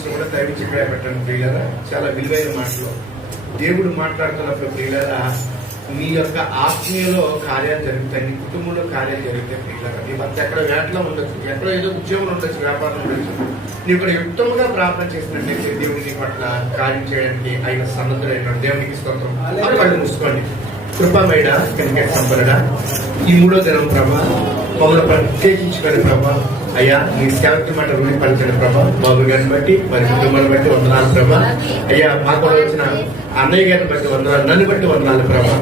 మనసు కూడా దయవించి ఇక్కడ పెట్టండి ప్రియులారా. చాలా విలువైన మాటలు దేవుడు మాట్లాడుతున్నప్పుడు ప్రియులారా, మీ యొక్క ఆత్మీయలో కార్యాలు జరుగుతాయి, నీ కుటుంబంలో కార్యాలు జరుగుతాయి ప్రియులారా. నీ భర్త ఎక్కడ వేటలో ఉండొచ్చు, ఎక్కడో ఏదో ఉద్యోగం ఉండొచ్చు, వ్యాపారం ఉండొచ్చు. నీవు ఇక్కడ యుక్తంగా ప్రార్థన చేసినట్లయితే దేవుడి పట్ల కార్యం చేయడానికి ఆయన సన్నద్ధుడైనాడు. దేవునికి స్తోత్రం. వాళ్ళు మూసుకోండి. కృపమైన కనిక సంపరణ ఈ 3వ దినం ప్రభా మమ్మల్ని ప్రత్యేకించుకొని ప్రభా అయ్యా నీ సేవకి మాట రుణపరచండి ప్రభా. బాబు గారిని బట్టి మరి కుటుంబాన్ని బట్టి వందనాలు ప్రభా. అయ్యా మాకు వచ్చిన అన్నయ్య గారిని బట్టి వందనాలు, నన్ను బట్టి వందనాలు ప్రభా.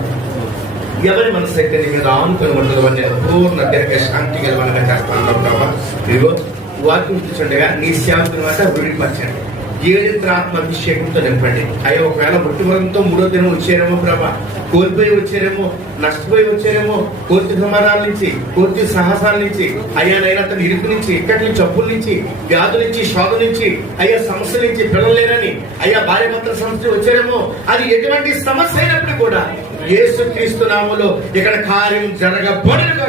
ఎవరి మనసు అయితే నీ మీద ఆనుకొని ఉండదు అని పూర్ణ దీర్ఘ శాంతి గెలవనగా చేస్తాను ప్రభా. ఇదిగో వాక్యం కూర్చుండగా నీ సేవకుని మాట రుణపరచండి, జీవితాత్మ అభిషేకంతో నింపండి. అయ్యా ఒకవేళ పుట్టుమరంతో 3వ దినం వచ్చారేమో ప్రభా, కోల్పోయి వచ్చారేమో, నష్టపోయి వచ్చారేమో, కోర్టు దుమారాల నుంచి, కోర్టు సాహసాల నుంచి, అయ్యా నైనా తన ఇరుకు నుంచి, ఇక్కడి నుంచి, అప్పుల నుంచి, వ్యాధుల నుంచి, శోధ నుంచి, అయ్యా సమస్యల నుంచి, పిల్లలు లేరని అయ్యా భార్య భర్తల సమస్య వచ్చారేమో, అది ఎటువంటి సమస్య అయినప్పుడు కూడా యేసుక్రీస్తు నామములో ఇక్కడ కార్యం జరగబడునుగా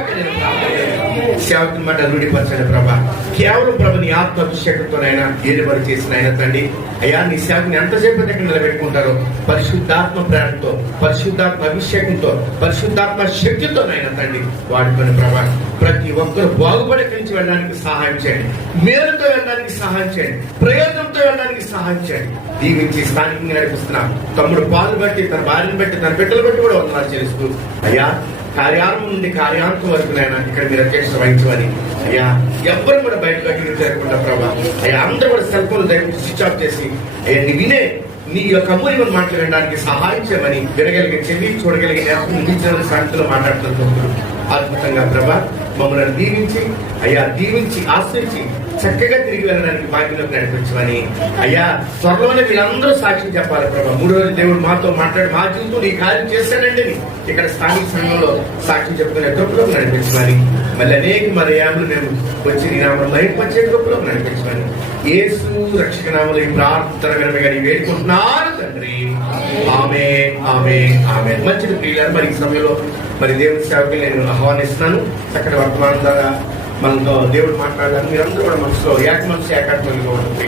సేవకుని మాట రూఢిపరచండి ప్రభా. కేవలం ప్రభు నీ ఆత్మ అభిషేకంతోనైనా ఏలుబడి చేసిన ఆయన తండ్రి అయ్యా నీ సేవకుని ఎంతసేపు దగ్గర నిలబెట్టుకుంటారో పరిశుద్ధాత్మ ప్రేరణతో, పరిశుద్ధాత్మ అభిషేకంతో, పరిశుద్ధాత్మ శక్తితోనైనా తండ్రి వాడుకొని ప్రభా ప్రతి ఒక్కరు బాగుపడకించి వెళ్ళడానికి సహాయం చేయండి, మేలుతో వెళ్ళడానికి సహాయం చేయండి, ప్రయోజనంతో వెళ్ళడానికి సహాయం చేయండి. దీవించి స్థానికంగా నడిపిస్తున్నాం తమ్ముడు పాలు బట్టి, తన భార్యను బట్టి, తన బిడ్డలు బట్టి కూడా వందనాలు చేస్తూ అయ్యా కార్యాలయం నుండి కార్యాంతం వరకు నాయన ఇక్కడ మీరు అధ్యక్షత వహించమని అయ్యా ఎవ్వరు కూడా బయట గట్టిగా తిరగకుండా ప్రభా అయ్యా అందరూ కూడా సెల్ ఫోన్ దయచేసి స్విచ్ ఆఫ్ చేసి అయ్యా నీ వినే నీ యొక్క అమూల్యమైన మాటలు వినడానికి సహాయం చేయమని వినగలిగే చెవి చూడగలిగే శాంతిలో మాట్లాడుతున్నారు. అద్భుతంగా ప్రభా మమ్మల్ని దీవించి అయ్యా దీవించి ఆశ్రయించి చక్కగా తిరిగి వెళ్ళడానికి భాగ్యంలోకి నడిపించమని అయ్యా త్వరలోనే వీళ్ళందరూ సాక్ష్యం చెప్పాలి ప్రభా. 3వ రోజు దేవుడు మాతో మాట్లాడి మా జీవితం ఈ కార్యం చేశాడండి ఇక్కడ స్థానిక సంఘంలో సాక్ష్యం చెప్పుకునే గొప్పలోకి నడిపించమని, మళ్ళీ అనేక మర్యాదలు మేము వచ్చి నీ నామం మహిమపరిచే గొప్పలోకి నడిపించమని యేసు రక్షక నామములో ఈ ప్రార్థన వినగా వేడుకుంటున్నాను తండ్రి. ఆమేన్ ఆమేన్ ఆమేన్. మంచిది ప్రియులారా, మరి ఈ సమయంలో మరి దేవుని సేవకి నేను ఆహ్వానిస్తున్నాను. చక్కటి వర్తమానం ద్వారా మనతో దేవుడు మాట్లాడాలని మీరందరూ కూడా మనసులో ఏక మనసు ఏకాత్మగా ఉంటుంది.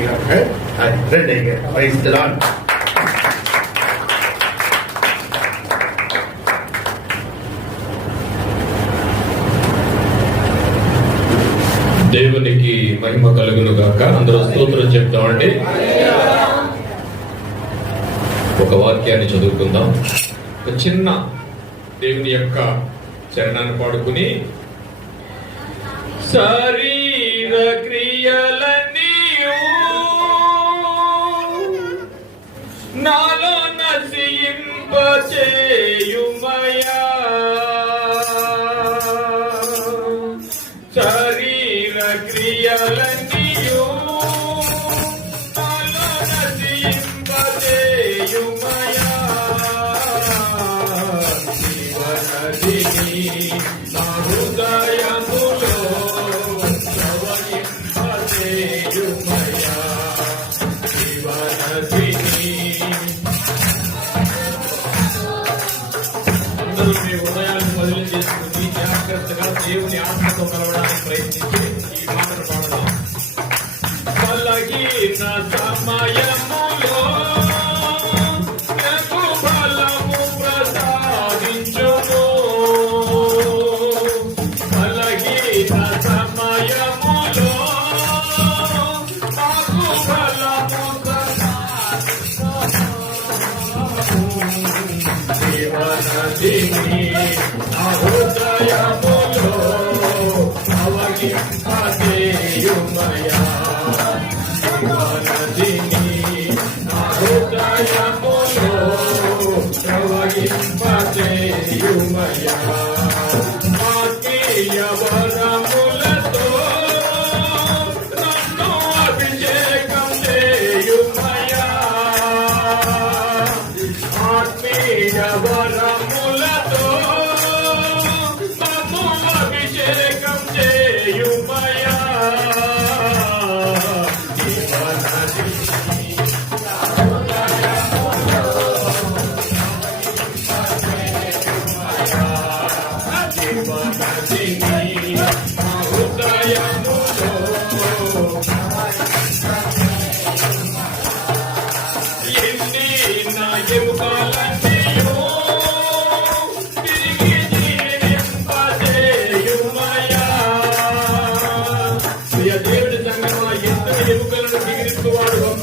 రండి అయ్యా. Praise the Lord. దేవునికి మహిమ కలుగును గాక. అందరూ స్తోత్రం చెప్తామండి. ఒక వాక్యాన్ని చదువుకుందాం. ఒక చిన్న దేవుని యొక్క చరణాన్ని పాడుకుని శరీర క్రియలన్నీయు నాలో నశింపచేయుమయా, శరీర క్రియలన్నీయు నాలో నశింపచేయుమయా, జీవనదిని నా హృదయములో ప్రవహింపచేయుమయా, జీవనదిని. అందరూ మీ హృదయాన్ని బదిలీ చేసుకుని జాగ్రత్తగా దేవుని ఆత్మతో కలవడానికి ప్రయత్నించి ఈ మాటను పాడదాం. పలగిన సమయములో బలము ప్రసాదించును, పలగిన సమయములో మాకు బలము జీవనదిని నా హృదయములో ప్రవహింపచేయుమయా, జీవనదిని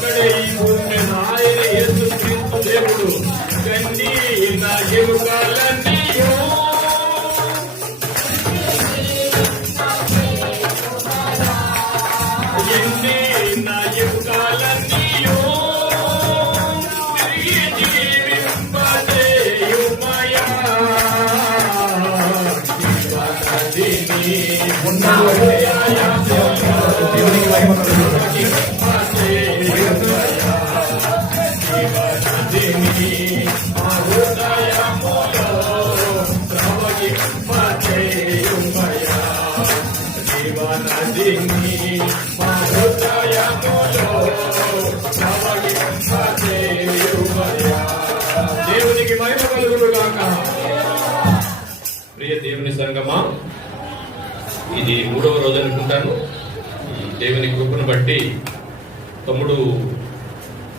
ఉన్నాడే ఈ భూమి మీద ఆయన యేసుక్రీస్తు దేవుడు. కన్నీ నా ఎముకలన్నీయో ఎన్ని నా ఎముకలన్నీయో తిరిగి జీవింపజేయుమయా. దేవునికి మహిమ కలుగును. దేవునికి మహిమ కలుగును గాక. ప్రియ దేవుని సంగమా, ఇది 3వ రోజు అనుకుంటాను. దేవుని కృపను బట్టి తమ్ముడు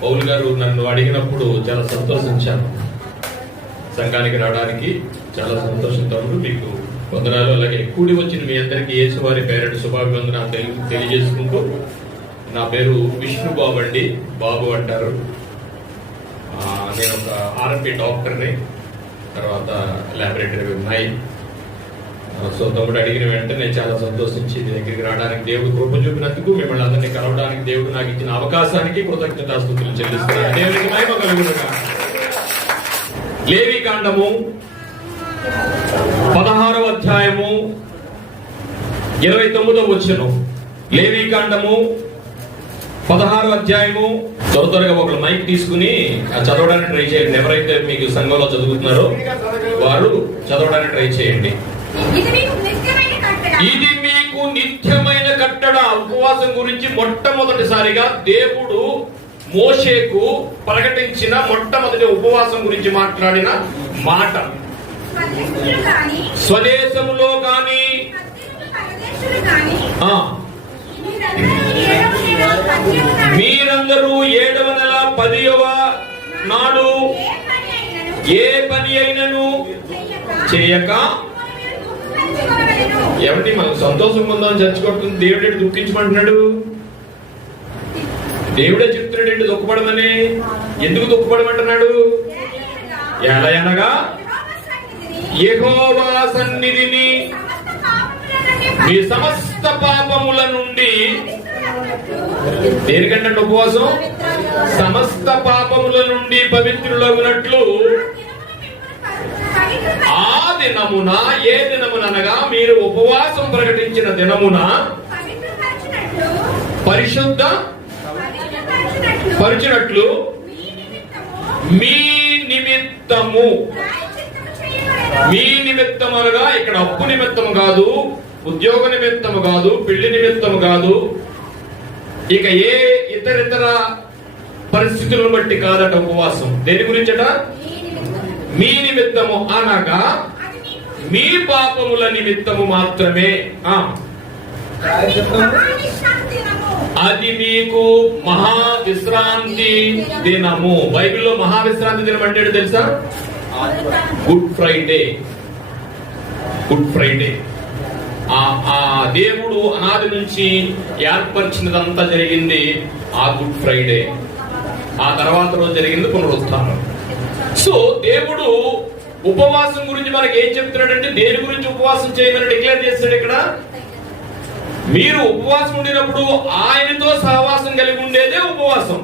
పౌలు గారు నన్ను అడిగినప్పుడు చాలా సంతోషించాను. సంఘానికి రావడానికి చాలా సంతోషం తమ్ముడు, మీకు వందనాలు. అలాగే కూడి వచ్చిన మీ అందరికీ యేసువారి పేరటి శుభాభివందనాలు తెలియజేసుకుంటూ, నా పేరు విష్ణు బాబు అండి. బాబు అంటారు. నేను ఒక ఆర్ఎంపీ డాక్టర్ని, తర్వాత ల్యాబొరేటరీ ఉన్నాయి. సో తమ్ముడు అడిగిన వెంటనే చాలా సంతోషించి మీ దగ్గరికి రావడానికి దేవుడు కృప చూపినందుకు, మిమ్మల్ని అందరినీ కలవడానికి దేవుడు నాకు ఇచ్చిన అవకాశానికి కృతజ్ఞతాస్తుతులు చెల్లిస్తున్నాను. దేవునికి మహిమ కలుగునుగా. లేవి కాండము 16వ అధ్యాయము 29వ వచనం. లేవి కాండము 16వ అధ్యాయము. త్వరగా ఒకళ్ళు మైక్ తీసుకుని చదవడానికి ట్రై చేయండి. ఎవరైతే మీకు సంఘంలో చదువుతున్నారో వారు చదవడానికి ట్రై చేయండి. ఇది మీకు నిత్యమైన కట్టడ. ఉపవాసం గురించి మొట్టమొదటిసారిగా దేవుడు మోషేకు ప్రకటించిన మొట్టమొదటి ఉపవాసం గురించి మాట్లాడిన మాట. స్వదేశములో గాని మీరందరూ 7వ నెల 10వ నాడు ఏ పని అయినను చేయక. ఏమంటే మనకు సంతోషం ఉందని చర్చకొట్టుకుని దేవుడే దుఃఖించమంటున్నాడు. దేవుడే చెప్తున్నాడు దుఃఖపడమని. ఎందుకు దుఃఖపడమంటున్నాడు? ఎలా అనగా యెహోవా సన్నిధిని మీ సమస్త పాపముల నుండి. దేనికంటే ఉపవాసం? సమస్త పాపముల నుండి పవిత్రులగునట్లు ఆ దినమున, ఏ దినమున అనగా మీరు ఉపవాసం ప్రకటించిన దినమున పరిశుద్ధ పరిచినట్లు మీ నిమిత్తము. మీ నిమిత్తం అనగా ఇక్కడ అప్పు నిమిత్తము కాదు, ఉద్యోగ నిమిత్తము కాదు, పెళ్లి నిమిత్తము కాదు, ఇక ఏ ఇతరితర పరిస్థితులను బట్టి కాదట ఉపవాసం. దేని గురించట? మీ నిమిత్తము అనగా మీ పాపముల నిమిత్తము మాత్రమే. అది మీకు మహా విశ్రాంతి దినము. బైబిల్లో మహా విశ్రాంతి దినం అంటే తెలుసా? Good Friday. Good Friday. ఆ దేవుడు అనాది నుంచి ఏర్పరిచినదంతా జరిగింది ఆ గుడ్ ఫ్రైడే. ఆ తర్వాత రోజు జరిగింది పునరుత్థానం. సో దేవుడు ఉపవాసం గురించి మనకి ఏం చెప్తున్నాడంటే, దేని గురించి ఉపవాసం చేయమని డిక్లేర్ చేస్తాడు ఇక్కడ. మీరు ఉపవాసం ఉండినప్పుడు ఆయనతో సహవాసం కలిగి ఉండేదే ఉపవాసం.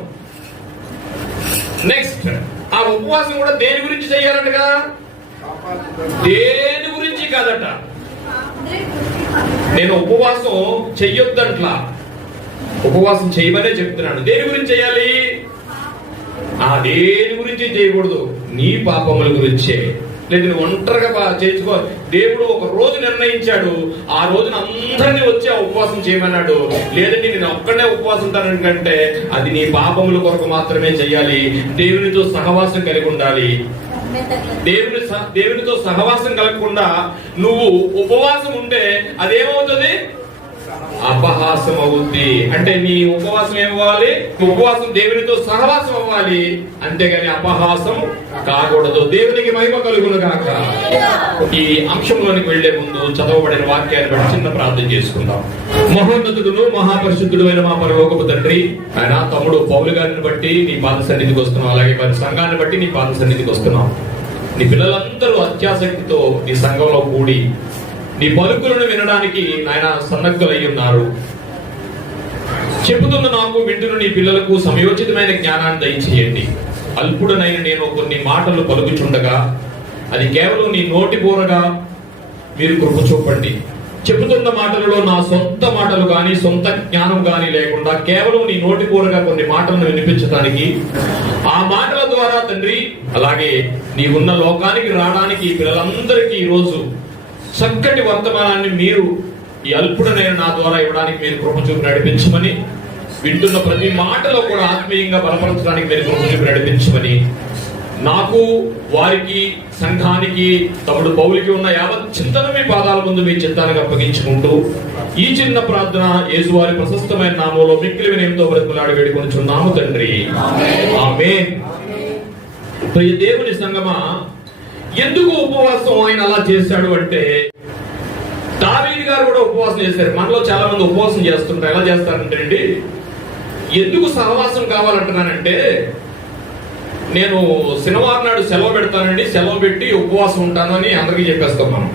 నెక్స్ట్, ఆ ఉపవాసం కూడా దేని గురించి చేయాలంటగా? దేని గురించి కాదట. నేను ఉపవాసం చెయ్యొద్దంట్లా, ఉపవాసం చేయమనే చెప్తున్నాను. దేని గురించి చేయాలి? దేని గురించి చేయకూడదు, నీ పాపముల గురించే. లేదు నువ్వు ఒంటరిగా చేసుకో. దేవుడు ఒక రోజు నిర్ణయించాడు, ఆ రోజున అందరినీ వచ్చి ఆ ఉపవాసం చేయమన్నాడు. లేదంటే నేను ఒక్కడే ఉపవాసం ఉంటానంటే అది నీ పాపముల కొరకు మాత్రమే చెయ్యాలి. దేవునితో సహవాసం కలిగి ఉండాలి. దేవునితో సహవాసం కలగకుండా నువ్వు ఉపవాసం ఉంటే అదేమవుతుంది? అపహాసం అవుద్ది. అంటే నీ ఉపవాసం ఏమవ్వాలి? ఉపవాసం దేవునితో సహవాసం అవ్వాలి, అంతేగాని అపహాసం కాకూడదు. దేవునికి మహిమ కలుగును గాక. ఈ అంశంలోనికి వెళ్లే ముందు చదవబడిన వాక్యాన్ని బట్టి చిన్న ప్రార్థన చేసుకుందాం. మహోన్నతుడును మహాపరిశుద్ధుడు అయిన మా పరలోకపు తండ్రి, ఆయన తమ్ముడు పౌలు గారిని బట్టి నీ పాద సన్నిధికి వస్తున్నాం, అలాగే మరి సంఘాన్ని బట్టి నీ పాద సన్నిధికి వస్తున్నాం. నీ పిల్లలందరూ అత్యాసక్తితో నీ సంఘంలో కూడి నీ పలుకులను వినడానికి నాయన సన్నద్ధులై ఉన్నారు. చెబుతున్న నాకు వింటున్న నీ పిల్లలకు సమయోచితమైన జ్ఞానాన్ని దయచేయండి. అల్పుడనైన నేను కొన్ని మాటలు పలుకుచుండగా అది కేవలం నీ నోటి బోరగా మీరు కృప చూపండి. చెబుతున్న మాటలలో నా సొంత మాటలు గాని సొంత జ్ఞానం గాని లేకుండా కేవలం నీ నోటి బోరగా కొన్ని మాటలను వినిపించడానికి, ఆ మాటల ద్వారా తండ్రి అలాగే నీ ఉన్న లోకానికి రావడానికి పిల్లలందరికీ ఈ రోజు చక్కటి వర్తమానాన్ని మీరు ఈ అల్పుడనైన నా ద్వారా ఇవ్వడానికి మీరు కృప చూపి నడిపించమని, వింటున్న ప్రతి మాటలో కూడా ఆత్మీయంగా బలపరచడానికి మీరు కృప చూపి నడిపించమని, నాకు వారికి సంఘానికి తమ్ముడు పౌలికి ఉన్న యావత్ చింతన మీ పాదాల ముందు మీ చిత్తానికి అప్పగించుకుంటూ ఈ చిన్న ప్రార్థన యేసువారి ప్రశస్తమైన నామంలో మిక్కిలి వినయంతో బ్రతిమలాడి వేడుకొనుచున్నాము తండ్రి, ఆమేన్. ప్రియ దేవుని సంగమా, ఎందుకు ఉపవాసం ఆయన అలా చేశాడు అంటే, దావీదు గారు కూడా ఉపవాసం చేశారు. మనలో చాలా మంది ఉపవాసం చేస్తుంటారు. ఎలా చేస్తారంటే అండి, ఎందుకు సహవాసం కావాలంటున్నానంటే, నేను శనివారం నాడు సెలవు పెడతానండి, సెలవు పెట్టి ఉపవాసం ఉంటాను అని అందరికీ చెప్పేస్తాం మనం.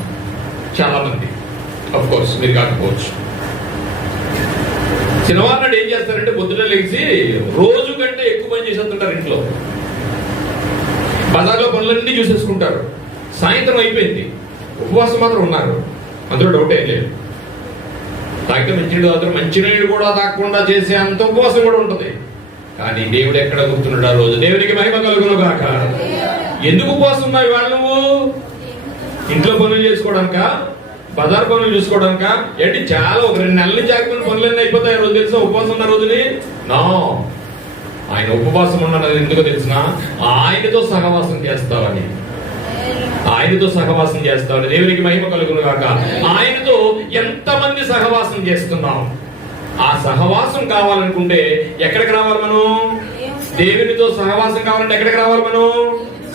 చాలా మంది, అఫ్ కోర్స్ మీరు కాకపోవచ్చు. శనివారం నాడు ఏం చేస్తారంటే పొద్దున లేచి రోజు కంటే ఎక్కువ పని చేసేస్తుంటారు. ఇంట్లో బజార్లో పనులన్నీ చూసేసుకుంటారు. సాయంత్రం అయిపోయింది, ఉపవాసం మాత్రం ఉన్నారు, అందులో డౌట్ ఏం లేదు. తాగితే మంచినీడు తాగుతారు, మంచినీడు కూడా తాగకుండా చేసే అంత ఉపవాసం కూడా ఉంటుంది. కానీ దేవుడు ఎక్కడ గుర్తున్నాడు ఆ రోజు? దేవునికి మహిమ కలుగును గాక. ఎందుకు ఉపవాసం ఉన్నాయి వాళ్ళు? నువ్వు ఇంట్లో పనులు చేసుకోవడానిక, బజార్ పనులు చూసుకోవడానిక ఏంటి? చాలా ఒక 2 నెలల నుంచి ఆగిపోయిన పనులన్నీ అయిపోతాయి రోజు తెలుసా ఉపవాసం ఉన్న రోజుని? నో, ఆయన ఉపవాసం ఉన్నది ఎందుకు తెలిసిన? ఆయనతో సహవాసం చేస్తావని, ఆయనతో సహవాసం చేస్తావని. దేవునికి మహిమ కలుగును గాక. ఆయనతో ఎంతమంది సహవాసం చేస్తున్నాం? ఆ సహవాసం కావాలనుకుంటే ఎక్కడికి రావాలి మనం? దేవునితో సహవాసం కావాలంటే ఎక్కడికి రావాలి మనం?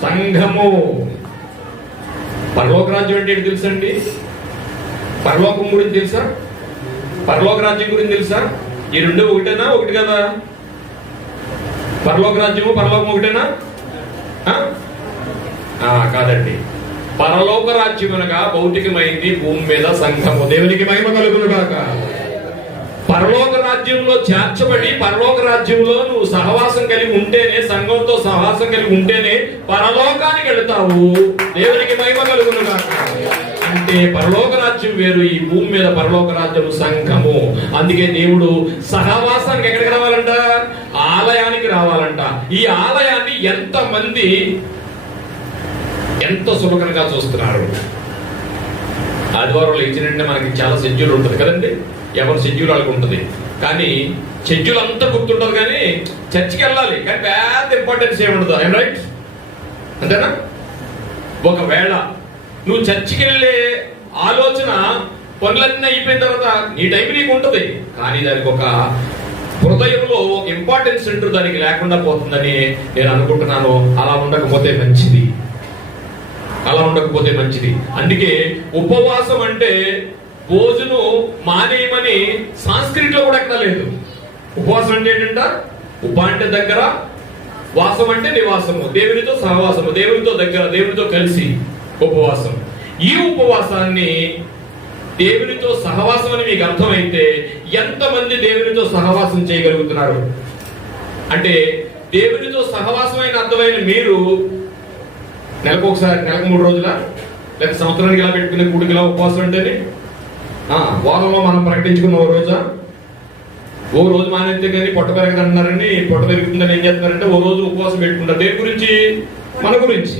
సంఘము. పరలోక రాజ్యం అంటే ఏంటి తెలుసండి? పరలోకం గురించి తెలుసా? పరలోక రాజ్యం గురించి తెలుసా? ఈ రెండు ఒకటేనా? ఒకటి కదా? పరలోక రాజ్యము పరలోకం ఒకటేనా? కాదండి. పరలోక రాజ్యం అనగా భౌతికమైంది, భూమి మీద సంఘము. దేవునికి మహిమ కలుగును గాక. పరలోక రాజ్యంలో చేర్చబడి పరలోక రాజ్యంలో నువ్వు సహవాసం కలిగి ఉంటేనే, సంఘంతో సహవాసం కలిగి ఉంటేనే పరలోకానికి వెళతావు. దేవునికి మహిమ కలుగును గాక. అంటే పరలోక రాజ్యం వేరు, ఈ భూమి మీద పరలోక రాజ్యం సంఘము. అందుకే దేవుడు సహవాసానికి ఎక్కడికి రావాలంట? ఆలయానికి రావాలంట. ఈ ఆలయాన్ని ఎంతమంది ఎంత సులభంగా చూస్తున్నారు? ఆదివారం లేచినంటే మనకి చాలా షెడ్యూల్ ఉంటుంది కదండి, ఎవరి షెడ్యూల్ వాళ్ళకి ఉంటుంది. కానీ షెడ్యూల్ అంతా గుర్తుంటుంది, కానీ చర్చికి వెళ్ళాలి, కానీ పెద్ద ఇంపార్టెన్స్ ఏముండదు. I'm right? అంతేనా? ఒకవేళ నువ్వు చర్చికి వెళ్ళే ఆలోచన పనులన్నీ అయిపోయిన తర్వాత నీ టైం నీకు ఉంటుంది, కానీ దానికి ఒక హృదయంలో ఒక ఇంపార్టెన్స్ సెంటర్ దానికి లేకుండా పోతుందని నేను అనుకుంటున్నాను. అలా ఉండకపోతే మంచిది, అలా ఉండకపోతే మంచిది. అందుకే ఉపవాసం అంటే భోజనం మానేయమని సంస్కృతిలో కూడా ఎక్కడ లేదు. ఉపవాసం అంటే ఏంటంట? ఉప అంటే దగ్గర, వాసం అంటే నివాసము, దేవునితో సహవాసము, దేవునితో దగ్గర, దేవునితో కలిసి ఉపవాసం. ఈ ఉపవాసాన్ని దేవునితో సహవాసం అని మీకు అర్థమైతే ఎంతమంది దేవునితో సహవాసం చేయగలుగుతున్నారు? అంటే దేవునితో సహవాసం అయిన అర్థమైన మీరు నెలకు ఒకసారి, నెలకు 3 రోజుల, లేక సంవత్సరానికి ఇలా పెట్టుకునే కూడికిలా ఉపవాసం అంటేనే వారంలో మనం ప్రకటించుకున్న ఓ రోజు మానేస్తే కానీ పొట్ట పెరగదు అంటున్నారని, పొట్ట పెరుగుతుందని ఏం చేస్తున్నారంటే ఓ రోజు ఉపవాసం పెట్టుకుంటారు. దేని గురించి? మన గురించి,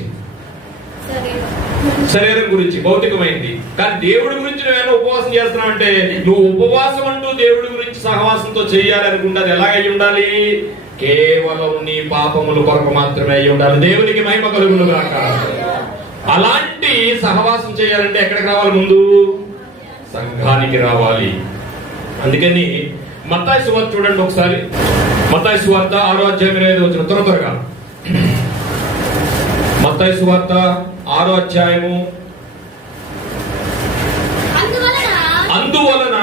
శరీరం గురించి, భౌతికమైంది. కానీ దేవుడి గురించి నువ్వేమో ఉపవాసం చేస్తున్నావు అంటే, నువ్వు ఉపవాసం అంటూ దేవుడి గురించి సహవాసంతో చేయాలి అనుకుంటే అది ఎలాగై ఉండాలి? కేవలం నీ పాపముల కొరకు మాత్రమే అయి ఉండాలి. దేవునికి మహిమ కలుగును గాక. అలాంటి సహవాసం చేయాలంటే ఎక్కడికి రావాలి? ముందు సంఘానికి రావాలి. అందుకని మత్తాయి సువార్త చూడండి ఒకసారి. మత్తాయి సువార్త 6వ అధ్యాయం 25వ వచనం, త్వరగా. మత్తాయి సువార్త 6వ అధ్యాయము. అందువలన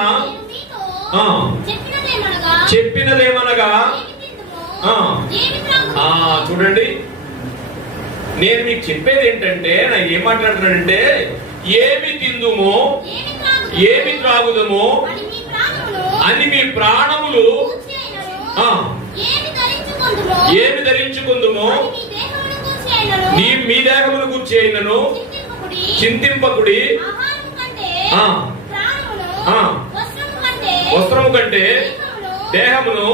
చెప్పినదేమనగా చూడండి, నేను మీకు చెప్పేది ఏంటంటే, నాకు ఏం మాట్లాడుతున్నాడంటే, ఏమి తిందుమో ఏమి త్రాగుదమో అని మీ ప్రాణములు ఏమి ధరించుకుందుమో మీ దేహమును గూర్చి అయినను చింతింపకుడి. వస్త్రము కంటే దేహమును.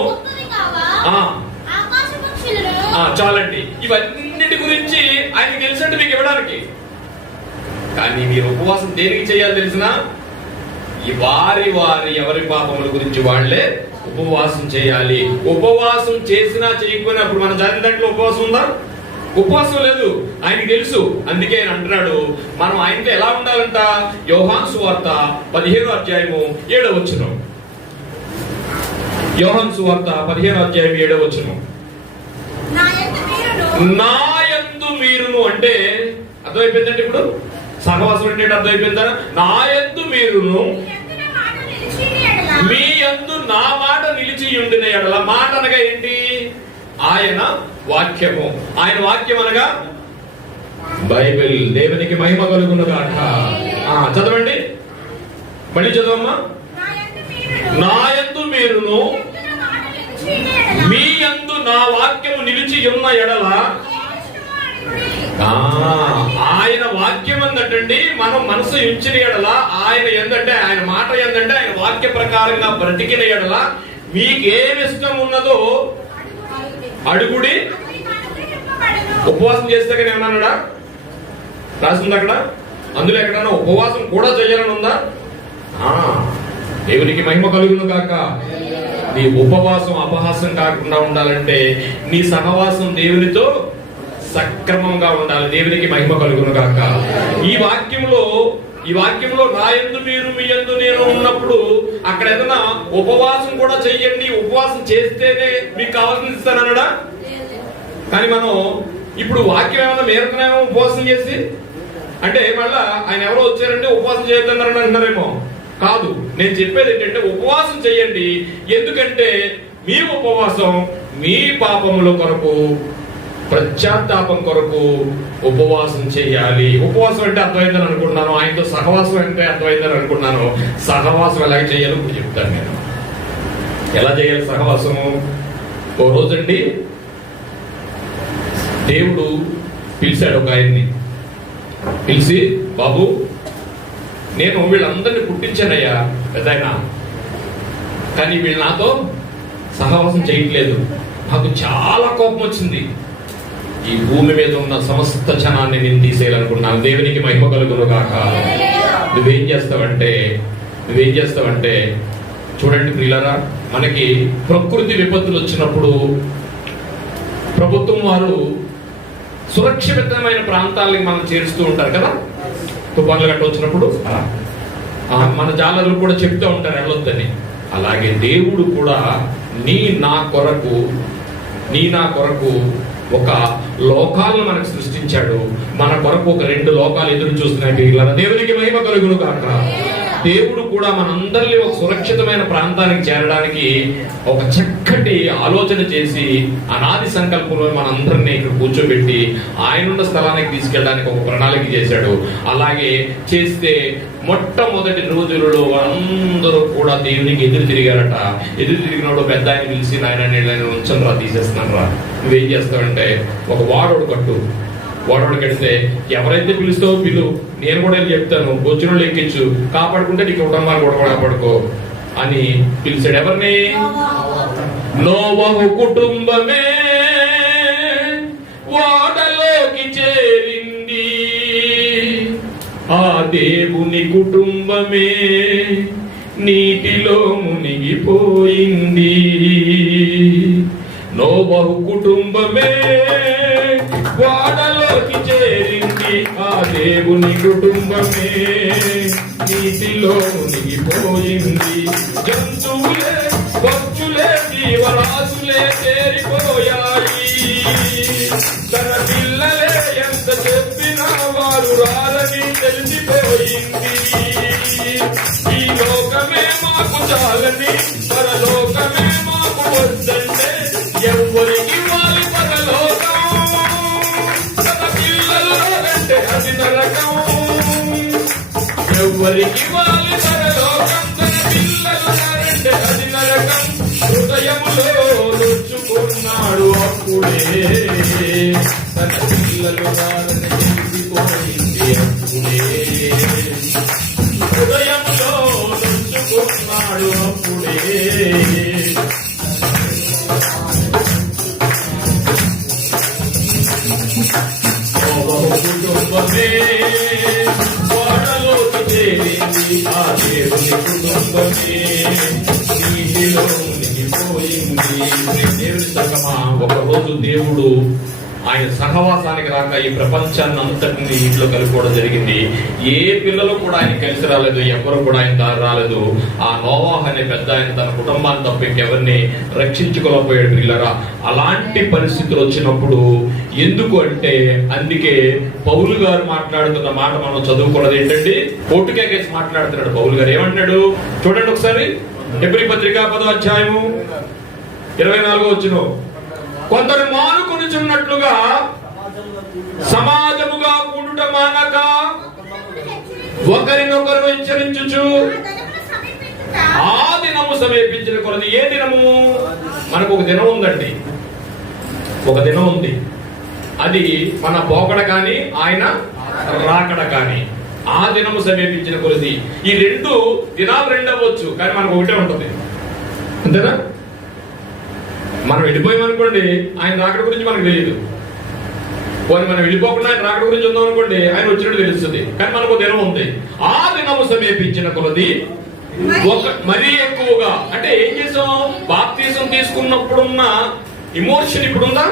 చాలండి, ఇవన్నిటి గురించి ఆయనకి తెలిసినట్టు మీకు ఇవ్వడానికి. కానీ మీరు ఉపవాసం దేనికి చేయాలి తెలిసినా? వారి ఎవరి పాపముల గురించి వాళ్లే ఉపవాసం చేయాలి. ఉపవాసం చేసినా చేయకపోయినా, అప్పుడు మన జాతి దాంట్లో ఉపవాసం ఉందా? ఉపవాసం లేదు, ఆయనకి తెలుసు. అందుకే ఆయన అంటున్నాడు, మనం ఆయనతో ఎలా ఉండాలంట? యోహాను సువార్త 15వ అధ్యాయము 7వ వచనం. యోహాను సువార్త 15వ అధ్యాయం 7వ వచనం. నా యందు మీరును అంటే అర్థమైపోయిందంటే, ఇప్పుడు సహవాసం అంటే అర్థమైపోయిందా? నా యందు మీరును మీ యందు నా మాట నిలిచి ఉండిన ఎడల. మాట అనగా ఏంటి? ఆయన వాక్యము. ఆయన వాక్యం అనగా బైబిల్. దేవునికి మహిమ కలుగునుగాక. చదవండి, మళ్ళీ చదవమ్మా. నా యందు మీరును మీ యందు నా వాక్యము నిలిచి ఉన్న ఎడల. ఆయన వాక్యం ఏంటండి, మనం మనసు ఉంచిన ఎడల, ఆయన ఏందంటే, ఆయన మాట ఏందంటే, ఆయన వాక్య ప్రకారంగా బ్రతికిన ఎడల మీకేమి ఇష్టం ఉన్నదో అడుగుడి. ఉపవాసం చేస్తే కానీ ఏమన్నాడా? రాసింది అక్కడ. అందులో ఎక్కడన్నా ఉపవాసం కూడా చేయాలని ఉందా? దేవునికి మహిమ కలుగును గాక. నీ ఉపవాసం అపహాసం కాకుండా ఉండాలంటే నీ సహవాసం దేవునితో సక్రమంగా ఉండాలి. దేవునికి మహిమ కలుగును గాక. ఈ వాక్యంలో నా యందు మీరు మీ యందు నేను ఉన్నప్పుడు అక్కడ ఏదైనా ఉపవాసం కూడా చెయ్యండి, ఉపవాసం చేస్తేనే మీకు కావాల్సింది ఇస్తానన్నాడా? కానీ మనం ఇప్పుడు వాక్యం ఏమైనా మేరకునేమో ఉపవాసం చేసి అంటే, మళ్ళా ఆయన ఎవరో వచ్చారంటే ఉపవాసం చేయొద్దన్నారని అంటున్నారేమో. కాదు, నేను చెప్పేది ఏంటంటే ఉపవాసం చెయ్యండి. ఎందుకంటే మీ ఉపవాసం మీ పాపముల కొరకు, ప్రత్యాత్తాపం కొరకు ఉపవాసం చేయాలి. ఉపవాసం అంటే అర్థమైందని అనుకుంటున్నాను, ఆయనతో సహవాసం అంటే అర్థమైందని అనుకుంటున్నాను. సహవాసం ఎలా చేయాలో చెప్తాను నేను. ఎలా చేయాలి సహవాసము? ఓ రోజండి దేవుడు పిలిచాడు ఒక ఆయన్ని. పిలిచి, బాబు నేను వీళ్ళందరినీ పుట్టించానయ్యా పెద్దయినా, కానీ వీళ్ళు నాతో సహవాసం చేయట్లేదు. నాకు చాలా కోపం వచ్చింది. ఈ భూమి మీద ఉన్న సమస్త జనాన్ని నేను తీసేయాలనుకున్నాను. దేవునికి మహిమ కలుగును గాక. నువ్వేం చేస్తావంటే చూడండి ప్రియులారా, మనకి ప్రకృతి విపత్తులు వచ్చినప్పుడు ప్రభుత్వం వారు సురక్షితమైన ప్రాంతాలకి మనం చేరుస్తూ ఉంటారు కదా. తుఫాన్లు గట్ట వచ్చినప్పుడు మన జాలర్లు కూడా చెప్తూ ఉంటారు వెళ్ళొద్దని. అలాగే దేవుడు కూడా నీ నా కొరకు ఒక లోకాలను మనకు సృష్టించాడు. మన కొరకు ఒక 2 లోకాలు ఎదురు చూస్తున్నాయి. దేవునికి మహిమ కలుగును గాక. దేవుడు కూడా మనందరినీ ఒక సురక్షితమైన ప్రాంతానికి చేరడానికి ఒక చక్కటి ఆలోచన చేసి అనాది సంకల్పంలో మనందరినీ ఇక్కడ కూర్చోబెట్టి ఆయనున్న స్థలానికి తీసుకెళ్ళడానికి ఒక ప్రణాళిక చేశాడు. అలాగే చేస్తే మొట్టమొదటి రోజులలో అందరూ కూడా దేవునికి ఎదురు తిరిగారట. ఎదురు తిరిగినప్పుడు పెద్ద ఆయన పిలిచి, నాయన నేను ఉంచను రా, తీసేస్తున్నాను రా. నువ్వేం చేస్తావంటే ఒక వాడోడు కడితే ఎవరైతే పిలుస్తావో పిలు, నేను కూడా చెప్తాను, బొచ్చును ఎక్కించు, కాపాడుకుంటే నీకు కుటుంబాన్ని కూడా కాపాడుకో అని పిలిచాడు. ఎవరిని? నోవహు కుటుంబమే ఓడలోకి చేరింది, ఆ దేవుని కుటుంబమే నీటిలో మునిగిపోయింది. నోవహు కుటుంబమే వాడలోకి చేరింది, ఆ దేవుని కుటుంబమే నీతిలో మునిగిపోయింది. జంతువులే పక్షులే జీవరాశులే చేరిపోయాయి, తన పిల్లలే ఎంత చెప్పినా వారు రాలని తెలిసిపోయింది. ఈ లోకమే మాకు చాలని పరలోకమే మాకు వద్దంటే ఎవరికి వారి పరలోకం, తన పిల్లలంటే అది నరకం. ఎవరికి వారి పరలోకం, తన పిల్లలంటే అది నరకం. హృదయములో నొచ్చుకున్నాడు అప్పుడే, తన పిల్లలు వారిని తెలిసిపోయింది అప్పుడే. హృదయంలో నొచ్చుకున్నాడు అప్పుడే. కుటుంబమే వాడలోకి చేరింది, ఆ దేవుని కుటుంబమే నీటిలో మునిగిపోయింది. దేవుని సంగమా, ఒకరోజు దేవుడు ఆయన సహవాసానికి రాక ఈ ప్రపంచాన్ని అంతటిని ఇంట్లో కలుపుకోవడం జరిగింది. ఏ పిల్లలు కూడా ఆయన కలిసి రాలేదు, ఎవరు కూడా ఆయన దారి రాలేదు. ఆ నోవాహు అనే పెద్ద ఆయన తన కుటుంబాన్ని తప్ప ఇంకెవరిని రక్షించుకోలేకపోయాడు పిల్లరా. అలాంటి పరిస్థితులు వచ్చినప్పుడు ఎందుకు అంటే, అందుకే పౌలు గారు మాట్లాడుతున్న మాట మనం చదువుకున్నది ఏంటంటే, కోర్టుకేసి మాట్లాడుతున్నాడు పౌలు గారు. ఏమంటున్నాడు చూడండి ఒకసారి. హెబ్రీ పత్రిక 10వ అధ్యాయము 24వ వచనం. కొందరు మానుకొనుచున్నట్లుగా సమాజముగా కూడుట మానక ఒకరినొకరు హెచ్చరించుచు ఆ దినము సమీపించిన కొలది. ఏ దినము? మనకు ఒక దినం ఉందండి, ఒక దినం ఉంది. అది మన పోకడ కానీ ఆయన రాకడ కానీ. ఆ దినము సమీపించిన కొలది. ఈ రెండు దినాలు రెండు అవ్వచ్చు, కానీ మనకు ఒకటే ఉంటుంది, అంతేనా? మనం వెళ్ళిపోయామనుకోండి, ఆయన రాకడ గురించి మనకు తెలియదు. పోనీ మనం వెళ్ళిపోకుండా ఆయన రాకడ గురించి ఉందాం అనుకోండి, ఆయన వచ్చినట్టు తెలుస్తుంది. కానీ మనకు దినం ఉంది. ఆ దినము సమీపించిన కొలది మరీ ఎక్కువగా. అంటే ఏం చేసాం? బాప్తిజం తీసుకున్నప్పుడున్న ఇమోషన్ ఇప్పుడుందా?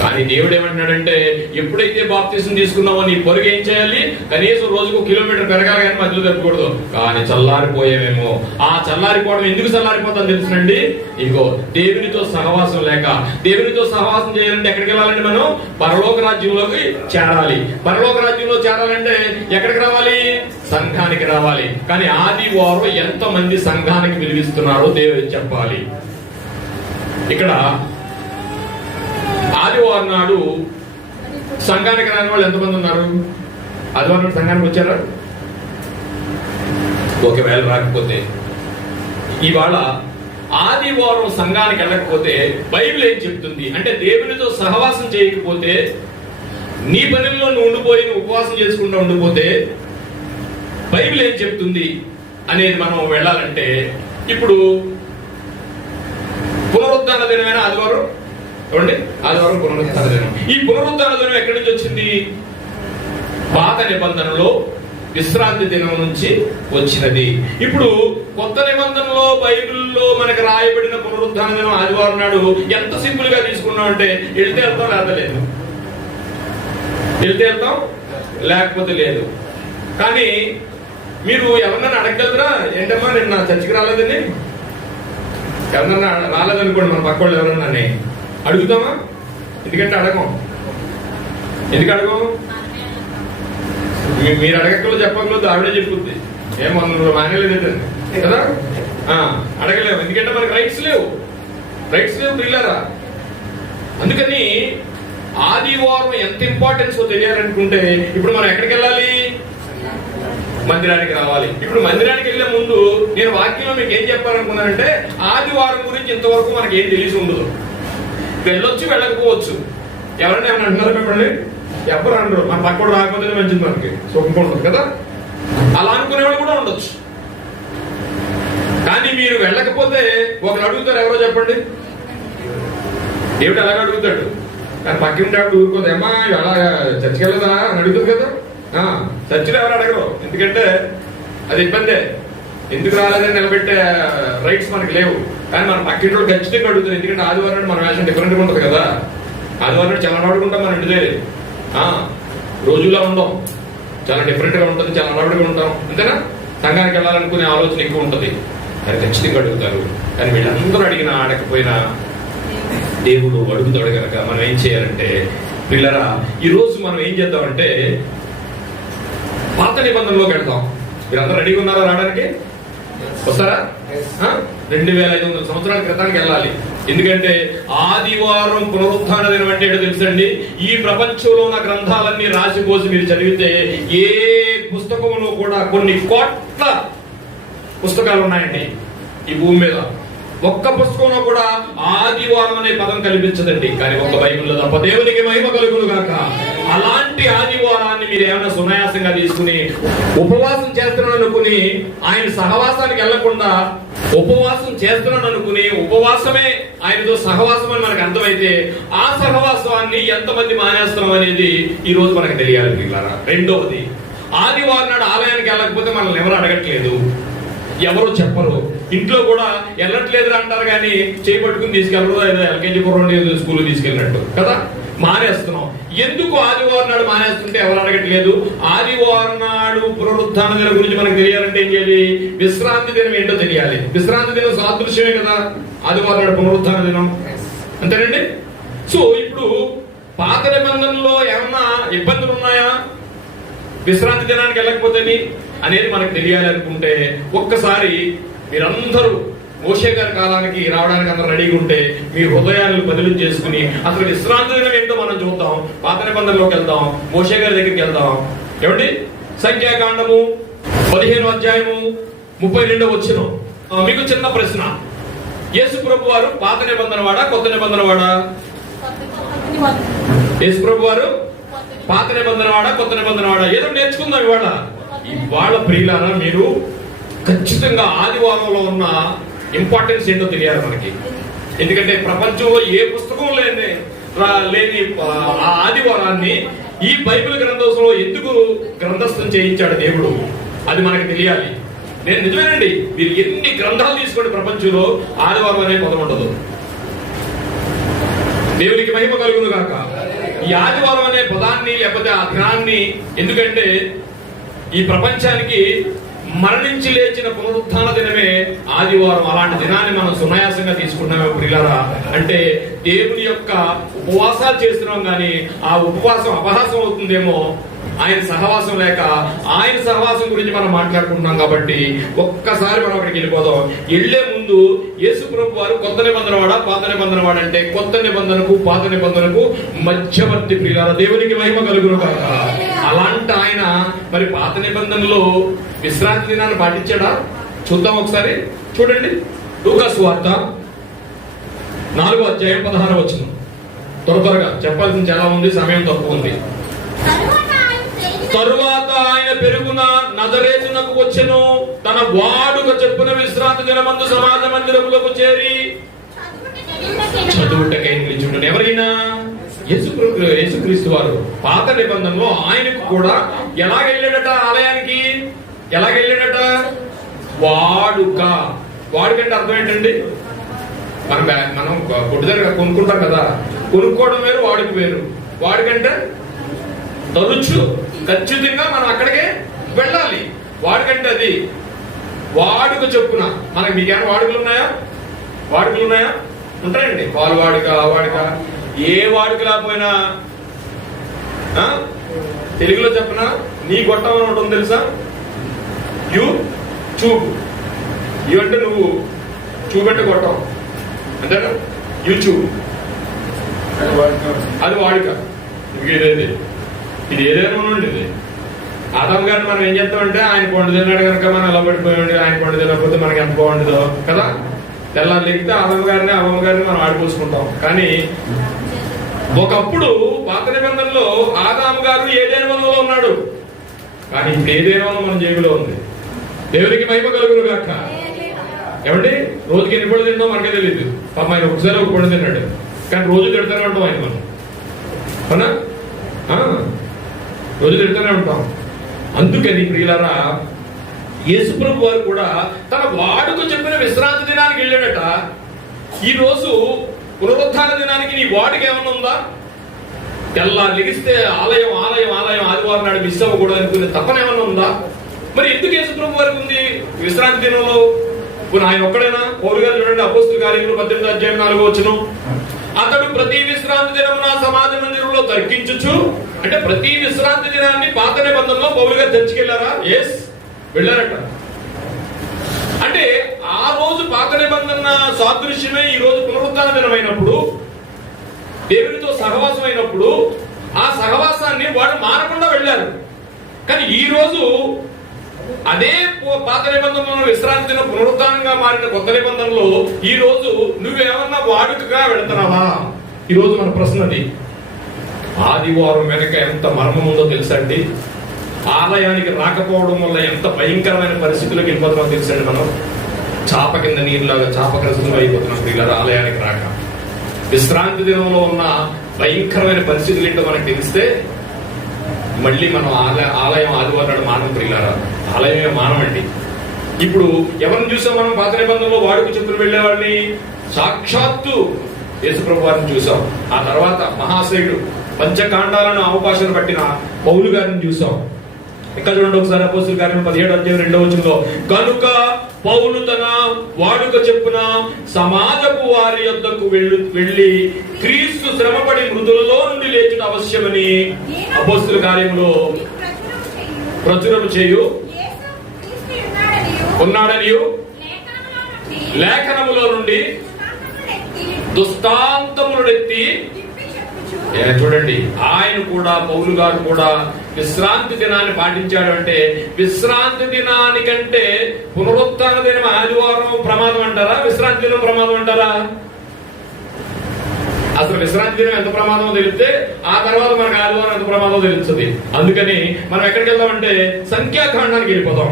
కానీ దేవుడు ఏమంటున్నాడంటే, ఎప్పుడైతే బాప్తిజం తీసుకున్నావో నీ పొరుగు ఏం చేయాలి? కనీసం రోజుకు 1 కిలోమీటర్ పెరగాలి, కానీ మధ్యలో తప్పకూడదు. కానీ చల్లారిపోయామేమో. ఆ చల్లారిపోవడం ఎందుకు చల్లారిపోతాం తెలుసునండి? ఇదిగో దేవునితో సహవాసం లేక. దేవునితో సహవాసం చేయాలంటే ఎక్కడికి వెళ్ళాలంటే మనం పరలోక రాజ్యంలోకి చేరాలి. పరలోక రాజ్యంలో చేరాలంటే ఎక్కడికి రావాలి? సంఘానికి రావాలి. కానీ ఆదివారం ఎంతమంది సంఘానికి విలువిస్తున్నారో దేవుడు చెప్పాలి. ఇక్కడ ఆదివారం నాడు సంఘానికి రాని వాళ్ళు ఎంతమంది ఉన్నారు? ఆదివారం నాడు సంఘానికి వచ్చారా? ఒకవేళ రాకపోతే, ఇవాళ ఆదివారం సంఘానికి వెళ్ళకపోతే బైబిల్ ఏం చెప్తుంది అంటే, దేవునితో సహవాసం చేయకపోతే, నీ పనుల్లో నువ్వు ఉండిపోయి ఉపవాసం చేసుకుంటూ ఉండిపోతే బైబిల్ ఏం చెప్తుంది అనేది మనం వెళ్ళాలంటే, ఇప్పుడు పునరుద్ధాన దినమైన ఆదివారం చూడండి, ఆదివారం పునరుద్ధాన దినం. ఈ పునరుద్ధాన దినం ఎక్కడి నుంచి వచ్చింది? పాత నిబంధనలో విశ్రాంతి దినం నుంచి వచ్చినది. ఇప్పుడు కొత్త నిబంధనలో బైబిల్లో మనకు రాయబడిన పునరుద్ధాన దినం ఆదివారం నాడు ఎంత సింపుల్ గా తీసుకున్నాం అంటే, వెళ్తే వెళ్తాం లేదా లేదు, వెళ్తే వెళ్తాం లేకపోతే లేదు. కానీ మీరు ఎవరన్నా అడగగలరా? ఏంటమ్మా నిన్న చర్చికి రాలేదని? ఎవరన్నా రాలేదనుకోండి, మన పక్క వాళ్ళు ఎవరన్నా అడుగుతామా? ఎందుకంటే అడగం. ఎందుకు అడగం? మీరు అడగక్కలో చెప్పకలేదు, ఆవిడే చెప్పుద్ది. ఏమో మానేలేదండి కదా, అడగలేము. ఎందుకంటే మనకి రైట్స్ లేవు పిల్లరా. అందుకని ఆదివారం ఎంత ఇంపార్టెన్స్ తెలియాలనుకుంటే, ఇప్పుడు మనం ఎక్కడికి వెళ్ళాలి? మందిరానికి రావాలి. ఇప్పుడు మందిరానికి వెళ్లే ముందు నేను వాక్యంలో మీకు ఏం చెప్పాలనుకున్నానంటే, ఆదివారం గురించి ఇంతవరకు మనకి ఏం తెలిసి ఉండదు. వెళ్ళొచ్చు వెళ్ళకపోవచ్చు. ఎవరైనా ఏమైనా అంటున్నారు చెప్పండి? ఎవరు అనరు. మన పక్కడు రాకపోతే మంచిది, మనకి సుఖంగా ఉంటుంది కదా. అలా అనుకునేవాడు కూడా ఉండొచ్చు. కానీ మీరు వెళ్ళకపోతే ఒకరు అడుగుతారు, ఎవరో చెప్పండి? ఏమిటి అలాగ అడుగుతాడు? కానీ పక్కింటి ఆవిడ ఊరుకోదు, ఏమా అలా చర్చికి వెళ్ళదా అని అడుగుతుంది కదా. చర్చిలో ఎవరు అడగరు, ఎందుకంటే అది ఇబ్బందే. ఎందుకు రాలేదని నిలబెట్టే రైట్స్ మనకి లేవు. కానీ మన పక్కింటి ఖచ్చితంగా అడుగుతారు, ఎందుకంటే ఆదివారం నాడు మన వేషం డిఫరెంట్గా ఉంటుంది కదా. ఆదివారం నాడు చాలా అడుగుంటాం మన ఇంటి దగ్గర, రోజుల్లో ఉండం, చాలా డిఫరెంట్గా ఉంటుంది, చాలా అలవాటుగా ఉంటాం, అంతేనా. సంఘానికి వెళ్ళాలనుకునే ఆలోచన ఎక్కువ ఉంటుంది, అది ఖచ్చితంగా అడుగుతారు. కానీ వీళ్ళందరూ అడిగినా అడగకపోయినా దేవుడు అడుగుతాడు కనుక మనం ఏం చేయాలంటే, పిల్లరా ఈరోజు మనం ఏం చేద్దామంటే పాత నిబంధనలోకి వెళ్తాం. మీరందరూ రెడీగా ఉన్నారా రావడానికి? వస్తారా? 2500 సంవత్సరాల క్రితానికి వెళ్ళాలి. ఎందుకంటే ఆదివారం పునరుత్థాన దినం అంటే ఏంటో తెలుసండి. ఈ ప్రపంచంలో ఉన్న గ్రంథాలన్నీ రాసిపోసి మీరు చదివితే ఏ పుస్తకంలో కూడా కొన్ని కోట్ల పుస్తకాలు ఉన్నాయండి ఈ భూమి మీద. ఒక్క పుస్తకంలో కూడా ఆదివారం అనే పదం కనిపించదండి, కానీ ఒక్క బైబిల్లో తప్ప. దేవునికి మహిమ కలుగును గాక. అలాంటి ఆదివారాన్ని మీరు ఏమైనా సునాయాసంగా తీసుకుని ఉపవాసం చేస్తున్నాను అనుకుని ఆయన సహవాసానికి వెళ్లకుండా ఉపవాసం చేస్తున్నాను అనుకుని ఉపవాసమే ఆయనతో సహవాసం అని మనకు అర్థమైతే ఆ సహవాసాన్ని ఎంతమంది మానేస్తున్నాం అనేది ఈ రోజు మనకు తెలియాలి పిల్లరా. రెండవది, ఆదివారం నాడు ఆలయానికి వెళ్ళకపోతే మనల్ని ఎవరు అడగట్లేదు, ఎవరు చెప్పరు. ఇంట్లో కూడా వెళ్ళట్లేదు అంటారు కానీ చేయబట్టుకుని తీసుకెళ్ళరు, ఏదో ఎల్కేజీ కుర్రోని స్కూల్ తీసుకెళ్ళినట్టు కదా. మానేస్తున్నాం. ఎందుకు ఆదివారం నాడు మానేస్తుంటే ఎవరు అడగట్లేదు? ఆదివారం నాడు పునరుత్థాన దినం గురించి మనకు తెలియాలంటే ఏం చేయాలి? విశ్రాంతి దినం ఏంటో తెలియాలి. విశ్రాంతి దినం సాదృశ్యమే కదా ఆదివారం నాడు పునరుత్థాన దినం, అంతేనండి. సో ఇప్పుడు పాత నిబంధనలో ఏమన్నా ఇబ్బందులు ఉన్నాయా విశ్రాంతి దినానికి వెళ్ళకపోతే అనేది మనకు తెలియాలి అనుకుంటే, ఒక్కసారి మీరందరూ మోషే గారి కాలానికి రావడానికి అందరూ రెడీగా ఉంటే మీ హృదయాలను బదిలీ చేసుకుని అసలు విశ్రాంతి దినం ఏంటో మనం చూద్దాం. పాత నిబంధనలోకి వెళ్దాం, మోషే గారి దగ్గరికి వెళ్దాం. ఏమండి? సంఖ్యాకాండము 15వ అధ్యాయము 32వ వచనం. మీకు చిన్న ప్రశ్న, యేసు ప్రభు వారు పాత నిబంధన వాడా కొత్త నిబంధన వాడా? యేసు ప్రభు వారు పాత నిబంధన వాడా కొత్త నిబంధన వాడా? ఏదో నేర్చుకుందాం ఇవాళ ప్రియులారా. మీరు ఖచ్చితంగా ఆదివారంలో ఉన్న ఇంపార్టెన్స్ ఏంటో తెలియాలి మనకి. ఎందుకంటే ప్రపంచంలో ఏ పుస్తకం లేని ఆ ఆదివారాన్ని ఈ బైబిల్ గ్రంథంలో ఎందుకు గ్రంథస్థం చేయించాడు దేవుడు, అది మనకి తెలియాలి. నేను నిజమేనండి, మీరు ఎన్ని గ్రంథాలు తీసుకోండి ప్రపంచంలో ఆదివారం అనే పదం ఉండదు. దేవునికి మహిమ కలుగును గాక. ఈ ఆదివారం అనే పదాన్ని లేకపోతే ఆ దినాన్ని, ఎందుకంటే ఈ ప్రపంచానికి మరణించి లేచిన పునరుత్థాన దినమే ఆదివారం. అలాంటి దినాన్ని మనం సునాయాసంగా తీసుకున్నామే ప్రియులారా. అంటే దేవుని యొక్క ఉపవాసాలు చేస్తున్నాం కానీ ఆ ఉపవాసం అపహాసం అవుతుందేమో, ఆయన సహవాసం లేక. ఆయన సహవాసం గురించి మనం మాట్లాడుకుంటున్నాం కాబట్టి ఒక్కసారి మనం అక్కడికి వెళ్ళిపోదాం. వెళ్లే ముందు యేసు ప్రభు వారు కొత్త నిబంధన వాడా పాత నిబంధన వాడంటే కొత్త నిబంధనకు పాత నిబంధనకు మధ్యవర్తి ప్రియులారా. దేవునికి మహిమ కలుగును కాక. అలాంటి ఆయన మరి పాత నిబంధనలో విశ్రాంతి దినాన్ని పాటించాడా? చూద్దాం ఒకసారి. చూడండి, లూకా సువార్త 4వ అధ్యాయం 16వ వచనం. త్వరగా చెప్పాల్సింది చాలా ఉంది, సమయం తక్కువ ఉంది. తరువాత ఆయన పెరుగున నజరేతునకు వచ్చెను, తన వాడుక చెప్పున విశ్రాంతి దినమందు సమాజ మందిరములకు చేరి చదువుటకై నిలిచుండును. ఎవరైనా యేసుక్రీస్తు వారు పాత నిబంధనలో ఆయనకు కూడా ఎలాగెళ్ళాడట ఆలయానికి? ఎలాగెళ్ళాడట? వాడుక. వాడుకంటే అర్థం ఏంటండి? మనం కొట్టు దగ్గర కొనుక్కుంటాం కదా, కొనుక్కోవడం వేరు, వాడుక వేరు. వాడుకంటే తరచు ఖచ్చితంగా మనం అక్కడికే వెళ్ళాలి. వాడుకంటే అది వాడుక చెప్పున. మనకి మీకేమైనా వాడుకలు ఉన్నాయా? వాడుకలు ఉన్నాయా? ఉంటాయండి. పాలు వాడుక, ఆ వాడుక. ఏ వాడుక లేకపోయినా తెలుగులో చెప్పనా, నీ గొట్టం అని ఉంటుంది తెలుసా? యు చూపు. యు అంటే నువ్వు, చూపెట్టే గొట్టం, అంతేనా? యు చూపు, అది వాడుక. ఇదేది ఇది ఏదైనా ఉండండి. ఆదాం గారిని మనం ఏం చేస్తామంటే ఆయన పండు తిన్నాడు కనుక మనం ఎలా పడిపోయాడు, ఆయన పండు తినకపోతే మనకి ఎంత బాగుండదో కదా. తెల్లారి లేకపోతే ఆదాం గారిని అమ్మమ్మ గారిని మనం ఆడిపోసుకుంటాం. కానీ ఒకప్పుడు పాత నిబంధనలో ఆదాం గారు ఏదైనా వనంలో ఉన్నాడు, కానీ ఇప్పుడు ఏదైనా వనం మన జేబులో ఉంది. దేవునికి మహిమ కలుగును గాక. ఏమండి? రోజుకి ఎన్ని పండు తింటాం మనకే తెలియదు. పాప ఆయన ఒకసారి ఒక పండు తిన్నాడు, కానీ రోజు తిడతానే ఉంటాం ఆయన మనం, అవునా? రోజు తిడతానే ఉంటాం. అందుకని ప్రియులారా, యేసు ప్రభు వారు కూడా తన వాడుకు చెప్పిన విశ్రాంతి దినానికి వెళ్ళాడట. ఈ రోజు పునరుత్థాన దినానికి నీ వాటికి ఏమన్నా ఉందా? తెల్లారు లెగిస్తే ఆలయం ఆలయం ఆలయం ఆదివారం నాడు మిస్ అవ్వకూడదు అనుకునే తపన ఏమన్నా ఉందా? మరి ఎందుకు యేసుప్రభు వారికి ఉంది విశ్రాంతి దినంలో? ఆయన ఒక్కడైనా? పౌలు గారు చూడండి, అపోస్తుల కార్యములు 18:4 అతడు ప్రతి విశ్రాంతి దినమున సమాజ మందిరంలో తర్కించుచు, అంటే ప్రతి విశ్రాంతి దినాన్ని పాత నిబంధనలో పౌలు గారు తెచ్చుకెళ్లారా? ఎస్, వెళ్ళారట. అంటే ఆ రోజు పాత నిబంధన సాదృశ్యమే ఈ రోజు పునరుత్థాన దినమైనప్పుడు, దేవునితో సహవాసం అయినప్పుడు ఆ సహవాసాన్ని వాడు మానకుండా వెళ్ళారు. కానీ ఈ రోజు అదే పాత నిబంధనలో విశ్రాంతి దిన పునరుత్థానంగా మారిన కొత్త నిబంధనలో ఈ రోజు నువ్వేమన్నా వాడుకగా వెళుతున్నావా? ఈ రోజు మన ప్రశ్న అది. ఆదివారం వెనక ఎంత మర్మం ఉందో తెలుసా అండి? ఆలయానికి రాకపోవడం వల్ల ఎంత భయంకరమైన పరిస్థితులకు వెళ్ళిపోతున్నామో తెలుసండి. మనం చాప కింద నీరులాగా చాపగ్రస్తులు అయిపోతున్నాం పిల్లలు ఆలయానికి రాక. విశ్రాంతి దినంలో ఉన్న భయంకరమైన పరిస్థితులు ఏంటో మనకు తెలిస్తే మళ్ళీ మనం ఆలయం ఆదివారం మానవ ప్రియులారా, ఆలయమే మానవండి. ఇప్పుడు ఎవరిని చూసాం మనం? పాత నిబంధనలో వాడుకు చెప్పులు వెళ్లేవాడిని సాక్షాత్తు యేసుప్రభు వారిని చూసాం. ఆ తర్వాత మహాశయుడు పంచకాండాలను అవకాశాలు పట్టిన పౌలు గారిని చూసాం. ఇక్కడ చూడండి ఒకసారి, అపోస్తుల కార్యం 17:2 కనుక పౌలు తన వాడుక చెప్పున సమాజపు వారి యొద్దకు వెళ్లి క్రీస్తు శ్రమపడి మృతులలో నుండి లేచుట అవశ్యమని అపోస్తుల కార్యంలో ప్రచురము చేయు ఉన్నాడనియు లేఖనములో నుండి దుష్టాంతములెత్తి. చూడండి, ఆయన కూడా పౌలు గారు కూడా విశ్రాంతి దినాన్ని పాటించాడు. అంటే విశ్రాంతి దినానికంటే పునరుత్థాన దినం ఆదివారం ప్రమాదం అంటారా? విశ్రాంతి దినం ప్రమాదం అంటారా? అసలు విశ్రాంతి దినం ఎంత ప్రమాదమో తెలిస్తే ఆ తర్వాత మనకు ఆదివారం ఎంత ప్రమాదమో తెలుస్తుంది. అందుకని మనం ఎక్కడికి వెళ్దామంటే సంఖ్యాకాండానికి వెళ్ళిపోతాం.